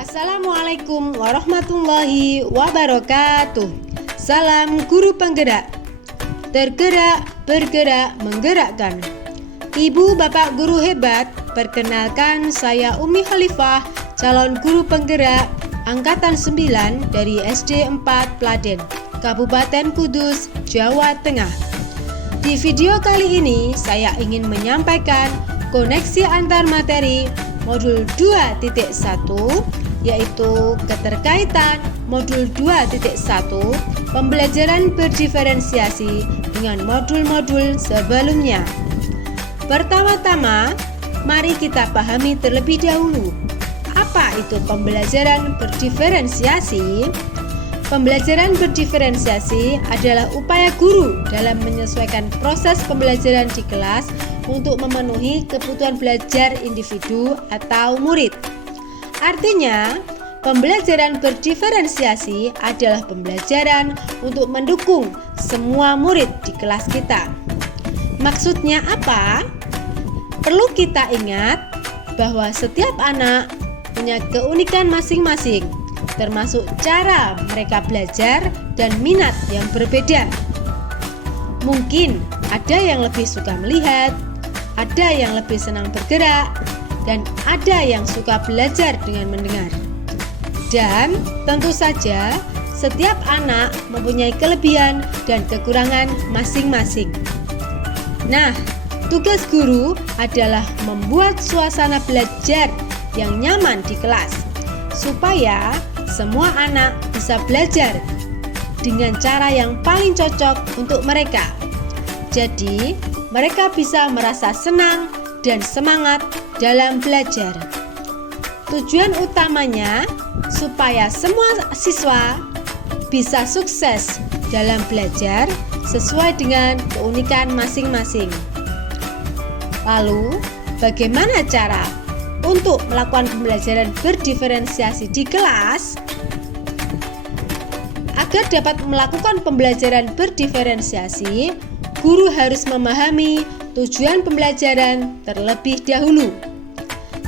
Assalamualaikum warahmatullahi wabarakatuh. Salam guru penggerak. Tergerak, bergerak, menggerakkan. Ibu bapak guru hebat, perkenalkan saya Umi Khalifah, calon guru penggerak Angkatan 9 dari SD 4 Pladen, Kabupaten Kudus, Jawa Tengah. Di video kali ini saya ingin menyampaikan koneksi antar materi modul 2.1, yaitu keterkaitan modul 2.1 pembelajaran berdiferensiasi dengan modul-modul sebelumnya. Pertama-tama, mari kita pahami terlebih dahulu apa itu pembelajaran berdiferensiasi. Pembelajaran berdiferensiasi adalah upaya guru dalam menyesuaikan proses pembelajaran di kelas untuk memenuhi kebutuhan belajar individu atau murid. Artinya, pembelajaran berdiferensiasi adalah pembelajaran untuk mendukung semua murid di kelas kita. Maksudnya apa? Perlu kita ingat bahwa setiap anak punya keunikan masing-masing, termasuk cara mereka belajar dan minat yang berbeda. Mungkin ada yang lebih suka melihat, ada yang lebih senang bergerak, dan ada yang suka belajar dengan mendengar. Dan tentu saja setiap anak mempunyai kelebihan dan kekurangan masing-masing. Nah, tugas guru adalah membuat suasana belajar yang nyaman di kelas, supaya semua anak bisa belajar dengan cara yang paling cocok untuk mereka. Jadi, mereka bisa merasa senang dan semangat dalam belajar. Tujuan utamanya supaya semua siswa bisa sukses dalam belajar sesuai dengan keunikan masing-masing. Lalu, bagaimana cara untuk melakukan pembelajaran berdiferensiasi di kelas? Agar dapat melakukan pembelajaran berdiferensiasi, guru harus memahami tujuan pembelajaran terlebih dahulu.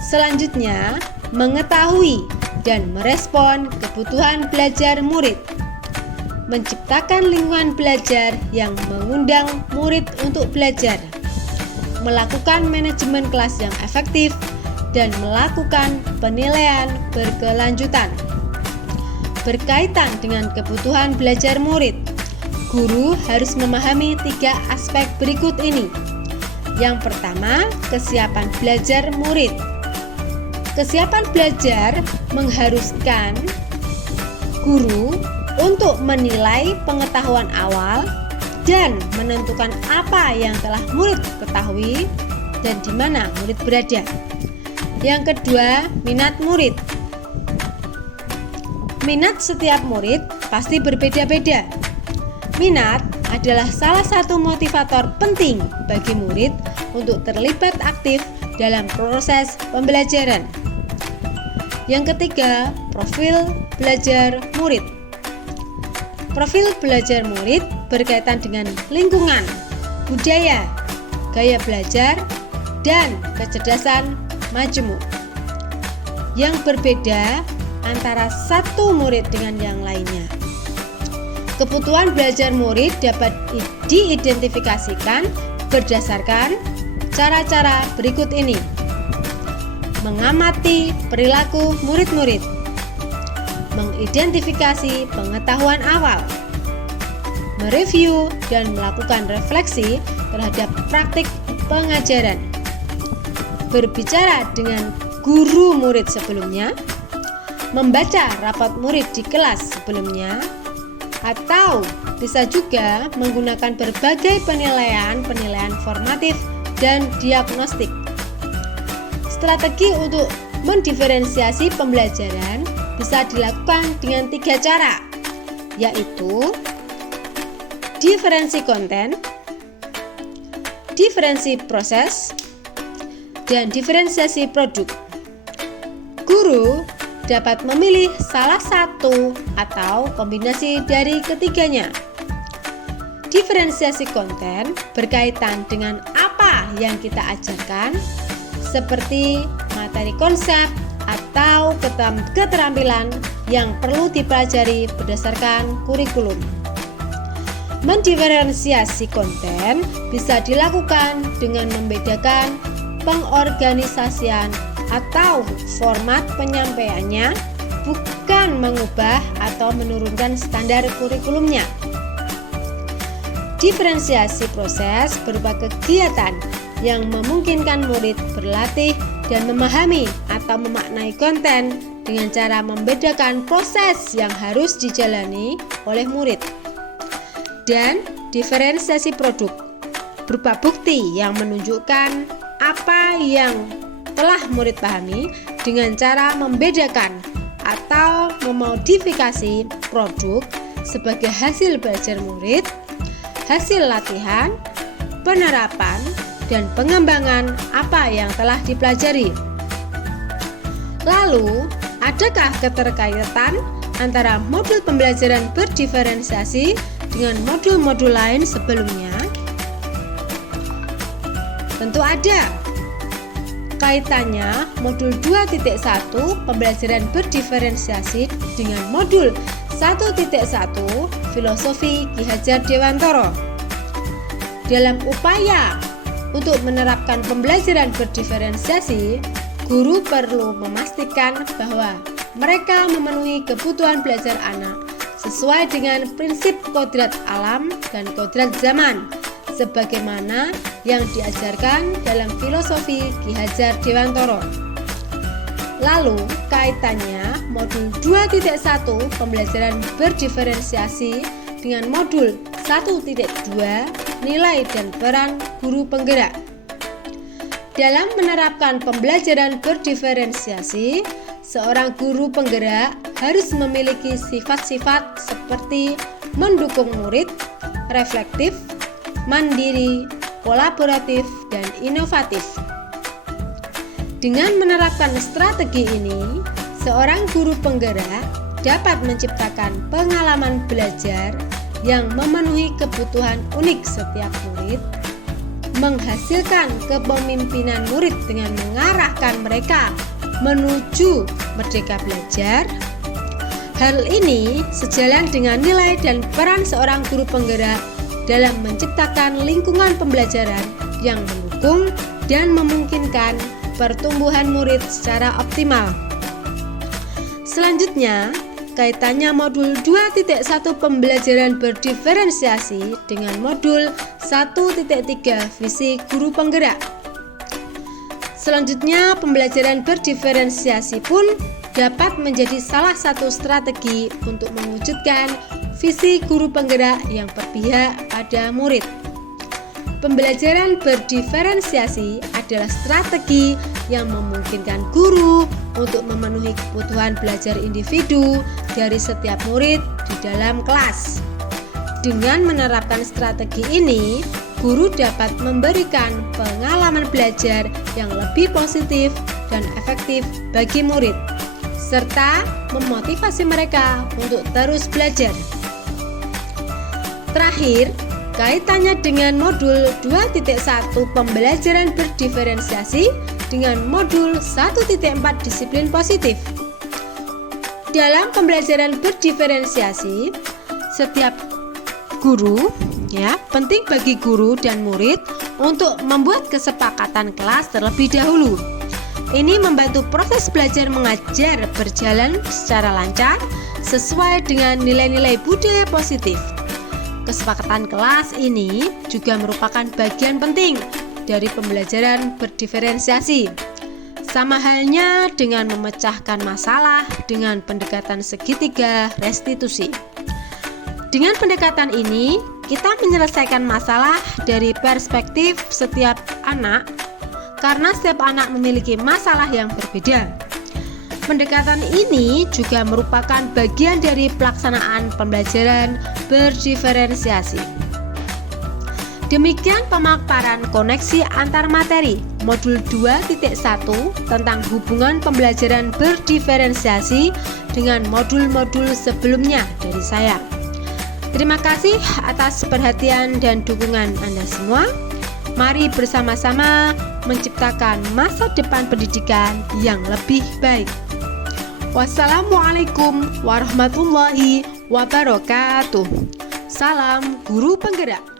Selanjutnya, mengetahui dan merespon kebutuhan belajar murid. Menciptakan lingkungan belajar yang mengundang murid untuk belajar. Melakukan manajemen kelas yang efektif dan melakukan penilaian berkelanjutan. Berkaitan dengan kebutuhan belajar murid, guru harus memahami 3 aspek berikut ini. Yang pertama, kesiapan belajar murid. Kesiapan belajar mengharuskan guru untuk menilai pengetahuan awal dan menentukan apa yang telah murid ketahui dan di mana murid berada. Yang kedua, minat murid. Minat setiap murid pasti berbeda-beda. Minat adalah salah satu motivator penting bagi murid untuk terlibat aktif dalam proses pembelajaran. Yang ketiga, profil belajar murid. Profil belajar murid berkaitan dengan lingkungan, budaya, gaya belajar, dan kecerdasan majemuk yang berbeda antara satu murid dengan yang lainnya. Kebutuhan belajar murid dapat diidentifikasikan berdasarkan cara-cara berikut ini. Mengamati perilaku murid-murid, mengidentifikasi pengetahuan awal, mereview dan melakukan refleksi terhadap praktik pengajaran, berbicara dengan guru murid sebelumnya, membaca rapat murid di kelas sebelumnya, atau bisa juga menggunakan berbagai penilaian formatif dan diagnostik. Strategi untuk mendiferensiasi pembelajaran bisa dilakukan dengan 3 cara, yaitu diferensi konten, diferensi proses, dan diferensiasi produk. Guru dapat memilih salah satu atau kombinasi dari ketiganya. Diferensiasi konten berkaitan dengan apa yang kita ajarkan, seperti materi konsep atau keterampilan yang perlu dipelajari berdasarkan kurikulum. Mendiferensiasi konten bisa dilakukan dengan membedakan pengorganisasian atau format penyampaiannya, bukan mengubah atau menurunkan standar kurikulumnya. Diferensiasi proses berupa kegiatan yang memungkinkan murid berlatih dan memahami atau memaknai konten dengan cara membedakan proses yang harus dijalani oleh murid. Dan diferensiasi produk berupa bukti yang menunjukkan apa yang telah murid pahami dengan cara membedakan atau memodifikasi produk sebagai hasil belajar murid, hasil latihan, penerapan, dan pengembangan apa yang telah dipelajari. Lalu, adakah keterkaitan antara modul pembelajaran berdiferensiasi dengan modul-modul lain sebelumnya? Tentu ada. Kaitannya modul 2.1 pembelajaran berdiferensiasi dengan modul 1.1 filosofi Ki Hajar Dewantara. Dalam upaya untuk menerapkan pembelajaran berdiferensiasi, guru perlu memastikan bahwa mereka memenuhi kebutuhan belajar anak sesuai dengan prinsip kodrat alam dan kodrat zaman, sebagaimana yang diajarkan dalam filosofi Ki Hajar Dewantara. Lalu, kaitannya modul 2.1 pembelajaran berdiferensiasi dengan modul 1.2 nilai dan peran guru penggerak. Dalam menerapkan pembelajaran berdiferensiasi, seorang guru penggerak harus memiliki sifat-sifat seperti mendukung murid, reflektif, mandiri, kolaboratif, dan inovatif. Dengan menerapkan strategi ini, seorang guru penggerak dapat menciptakan pengalaman belajar yang memenuhi kebutuhan unik setiap murid, menghasilkan kepemimpinan murid dengan mengarahkan mereka menuju merdeka belajar. Hal ini sejalan dengan nilai dan peran seorang guru penggerak dalam menciptakan lingkungan pembelajaran yang mendukung dan memungkinkan pertumbuhan murid secara optimal. Selanjutnya, kaitannya modul 2.1 pembelajaran berdiferensiasi dengan modul 1.3 visi guru penggerak. Selanjutnya, pembelajaran berdiferensiasi pun dapat menjadi salah satu strategi untuk mewujudkan visi guru penggerak yang berpihak pada murid. Pembelajaran berdiferensiasi adalah strategi yang memungkinkan guru untuk memenuhi kebutuhan belajar individu dari setiap murid di dalam kelas. Dengan menerapkan strategi ini, guru dapat memberikan pengalaman belajar yang lebih positif dan efektif bagi murid, serta memotivasi mereka untuk terus belajar. Terakhir, kaitannya dengan modul 2.1 pembelajaran berdiferensiasi dengan modul 1.4 disiplin positif. Dalam pembelajaran berdiferensiasi, setiap guru penting bagi guru dan murid untuk membuat kesepakatan kelas terlebih dahulu. Ini membantu proses belajar mengajar berjalan secara lancar sesuai dengan nilai-nilai budaya positif. Kesepakatan kelas ini juga merupakan bagian penting dari pembelajaran berdiferensiasi. Sama halnya dengan memecahkan masalah dengan pendekatan segitiga restitusi. Dengan pendekatan ini, kita menyelesaikan masalah dari perspektif setiap anak karena setiap anak memiliki masalah yang berbeda. Pendekatan ini juga merupakan bagian dari pelaksanaan pembelajaran berdiferensiasi. Demikian pemaparan koneksi antar materi modul 2.1 tentang hubungan pembelajaran berdiferensiasi dengan modul-modul sebelumnya dari saya. Terima kasih atas perhatian dan dukungan Anda semua. Mari bersama-sama menciptakan masa depan pendidikan yang lebih baik. Wassalamualaikum warahmatullahi wabarakatuh. Salam guru penggerak.